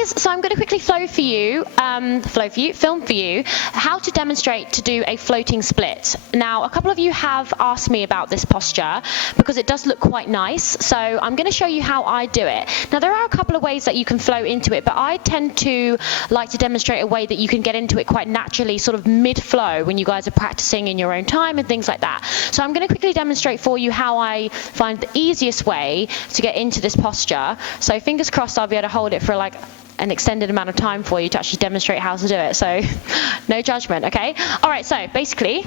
guys, so I'm going to quickly film for you how to demonstrate to do a floating split. Now, a couple of you have asked me about this posture because it does look quite nice, so I'm going to show you how I do it. Now, there are a couple of ways that you can float into it, but I tend to like to demonstrate a way that you can get into it quite naturally, sort of mid-flow when you guys are practicing in your own time and things like that. So I'm going to quickly demonstrate for you how I find the easiest way to get into this posture. So fingers crossed I'll be able to hold it for like an extended amount of time for you to actually demonstrate how to do it. So no judgment, okay? All right, so basically,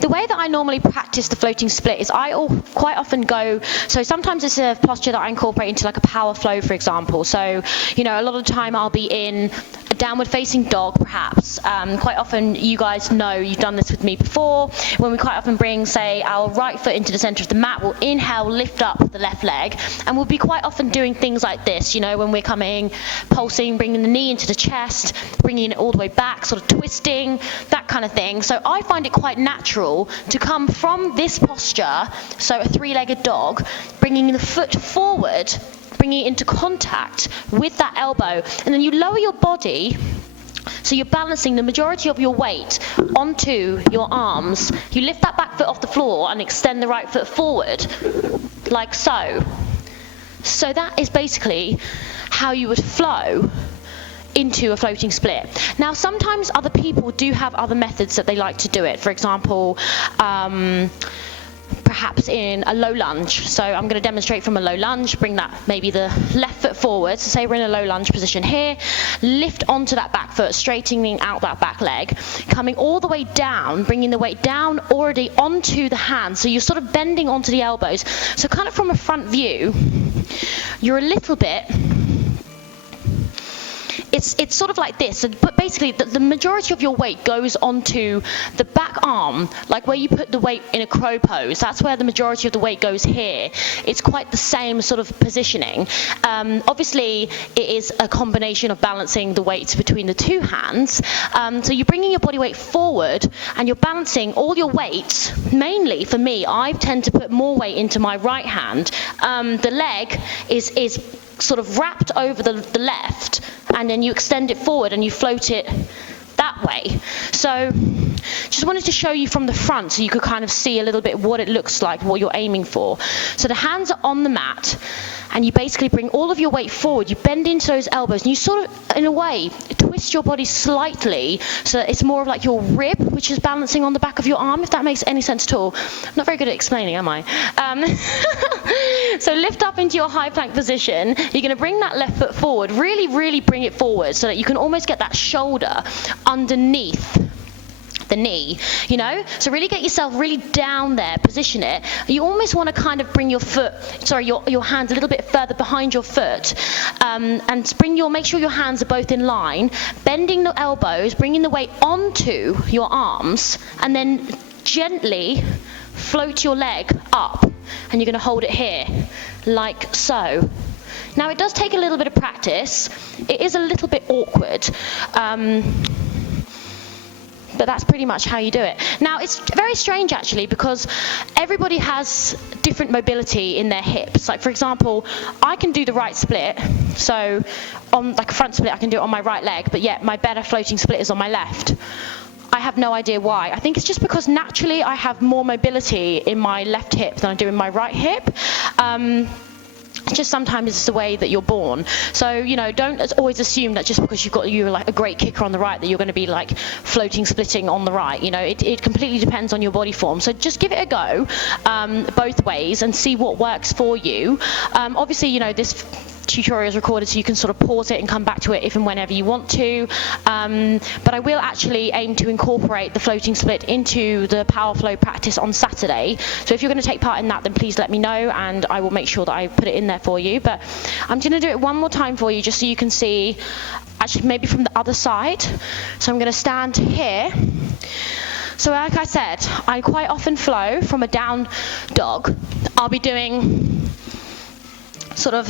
the way that I normally practice the floating split is quite often go, so sometimes it's a posture that I incorporate into like a power flow, for example. So, you know, a lot of the time I'll be in a downward facing dog, perhaps. Quite often, you guys know, you've done this with me before, when we quite often bring, say, our right foot into the center of the mat, we'll inhale, lift up the left leg, and we'll be quite often doing things like this, you know, when we're coming, pulsing, bringing the knee into the chest, bringing it all the way back, sort of twisting, that kind of thing. So I find it quite natural to come from this posture, so a three-legged dog, bringing the foot forward, bringing it into contact with that elbow, and then you lower your body, so you're balancing the majority of your weight onto your arms. You lift that back foot off the floor and extend the right foot forward, like so. So that is basically how you would flow into a floating split. Now, sometimes other people do have other methods that they like to do it. For example, perhaps in a low lunge. So I'm going to demonstrate from a low lunge, bring that maybe the left foot forward. So say we're in a low lunge position here, lift onto that back foot, straightening out that back leg, coming all the way down, bringing the weight down already onto the hands. So you're sort of bending onto the elbows. So kind of from a front view, you're a little bit, it's sort of like this, but basically the majority of your weight goes onto the back arm, like where you put the weight in a crow pose. That's where the majority of the weight goes here. It's quite the same sort of positioning. Obviously, it is a combination of balancing the weights between the two hands. So you're bringing your body weight forward and you're balancing all your weights. Mainly, for me, I tend to put more weight into my right hand. The leg is sort of wrapped over the left, and then you extend it forward and you float it that way. So just wanted to show you from the front so you could kind of see a little bit what it looks like, what you're aiming for. So the hands are on the mat, and you basically bring all of your weight forward. You bend into those elbows, and you sort of, in a way, twist your body slightly so that it's more of like your rib, which is balancing on the back of your arm, if that makes any sense at all. I'm not very good at explaining, am I? So lift up into your high plank position. You're going to bring that left foot forward, really, really bring it forward so that you can almost get that shoulder underneath the knee, you know? So really get yourself really down there, position it. You almost want to kind of bring your hands a little bit further behind your foot, and make sure your hands are both in line, bending the elbows, bringing the weight onto your arms, and then gently float your leg up, and you're going to hold it here, like so. Now, it does take a little bit of practice. It is a little bit awkward, but that's pretty much how you do it. Now, it's very strange, actually, because everybody has different mobility in their hips. Like, for example, I can do the right split, so on like a front split, I can do it on my right leg, but yet my better floating split is on my left. I have no idea why. I think it's just because naturally I have more mobility in my left hip than I do in my right hip. Just sometimes it's the way that you're born. So, you know, don't always assume that just because you're like a great kicker on the right that you're going to be like floating, splitting on the right. You know, it completely depends on your body form. So just give it a go, both ways, and see what works for you. Obviously, you know, this tutorial is recorded so you can sort of pause it and come back to it if and whenever you want to, but I will actually aim to incorporate the floating split into the power flow practice on Saturday. So if you're going to take part in that, then please let me know and I will make sure that I put it in there for you. But I'm going to do it one more time for you just so you can see actually maybe from the other side. So I'm going to stand here. So like I said, I quite often flow from a down dog. I'll be doing sort of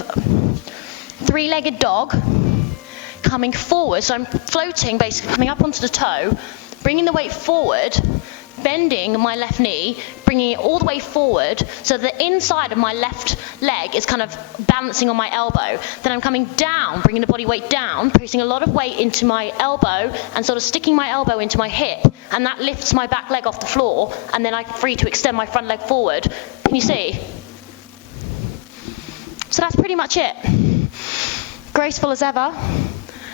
three-legged dog, coming forward. So I'm floating, basically coming up onto the toe, bringing the weight forward, bending my left knee, bringing it all the way forward, so the inside of my left leg is kind of balancing on my elbow. Then I'm coming down, bringing the body weight down, putting a lot of weight into my elbow and sort of sticking my elbow into my hip, and that lifts my back leg off the floor, and then I'm free to extend my front leg forward. Can you see? So that's pretty much it. Graceful as ever.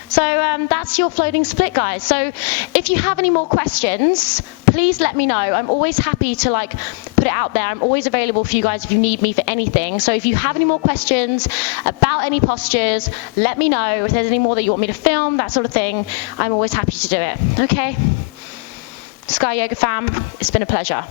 So that's your floating split, guys. So if you have any more questions, please let me know. I'm always happy to put it out there. I'm always available for you guys if you need me for anything. So if you have any more questions about any postures, let me know. If there's any more that you want me to film, that sort of thing, I'm always happy to do it. Okay? Sky Yoga fam, it's been a pleasure.